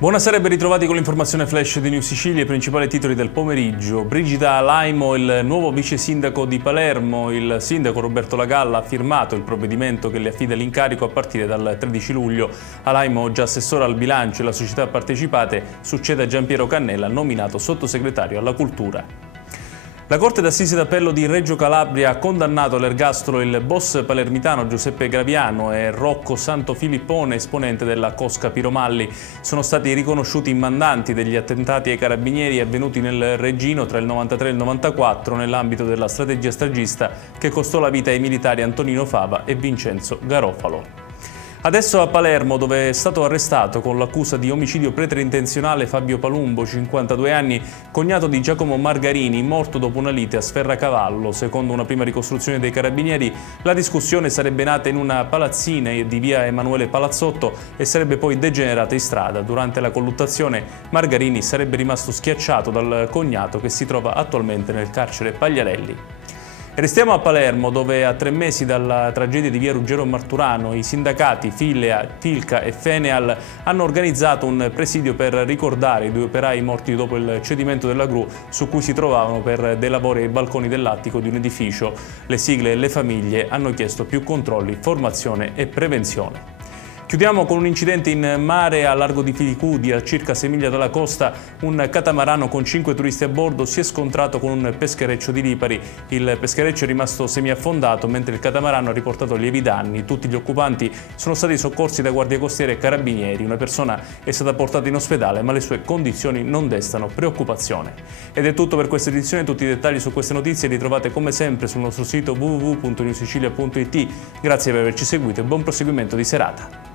Buonasera e ben ritrovati con l'informazione flash di New Sicilia, i principali titoli del pomeriggio. Brigida Alaimo, il nuovo vice sindaco di Palermo. Il sindaco Roberto Lagalla ha firmato il provvedimento che le affida l'incarico a partire dal 13 luglio. Alaimo, già assessore al bilancio e alla società partecipate, succede a Giampiero Cannella, nominato sottosegretario alla cultura. La Corte d'Assise d'Appello di Reggio Calabria ha condannato all'ergastolo il boss palermitano Giuseppe Graviano e Rocco Santofilippone, esponente della Cosca Piromalli. Sono stati riconosciuti i mandanti degli attentati ai carabinieri avvenuti nel Reggino tra il 93 e il 94 nell'ambito della strategia stragista che costò la vita ai militari Antonino Fava e Vincenzo Garofalo. Adesso a Palermo, dove è stato arrestato con l'accusa di omicidio preterintenzionale Fabio Palumbo, 52 anni, cognato di Giacomo Margarini, morto dopo una lite a Sferracavallo. Secondo una prima ricostruzione dei carabinieri, la discussione sarebbe nata in una palazzina di via Emanuele Palazzotto e sarebbe poi degenerata in strada. Durante la colluttazione Margarini sarebbe rimasto schiacciato dal cognato che si trova attualmente nel carcere Pagliarelli. Restiamo a Palermo, dove a 3 mesi dalla tragedia di via Ruggero Marturano i sindacati Filca e Feneal hanno organizzato un presidio per ricordare i 2 operai morti dopo il cedimento della gru su cui si trovavano per dei lavori ai balconi dell'attico di un edificio. Le sigle e le famiglie hanno chiesto più controlli, formazione e prevenzione. Chiudiamo con un incidente in mare a largo di Filicudi, a circa 6 miglia dalla costa. Un catamarano con 5 turisti a bordo si è scontrato con un peschereccio di Lipari. Il peschereccio è rimasto semiaffondato mentre il catamarano ha riportato lievi danni. Tutti gli occupanti sono stati soccorsi da guardie costiere e carabinieri. Una persona è stata portata in ospedale, ma le sue condizioni non destano preoccupazione. Ed è tutto per questa edizione. Tutti i dettagli su queste notizie li trovate come sempre sul nostro sito www.newsicilia.it. Grazie per averci seguito e buon proseguimento di serata.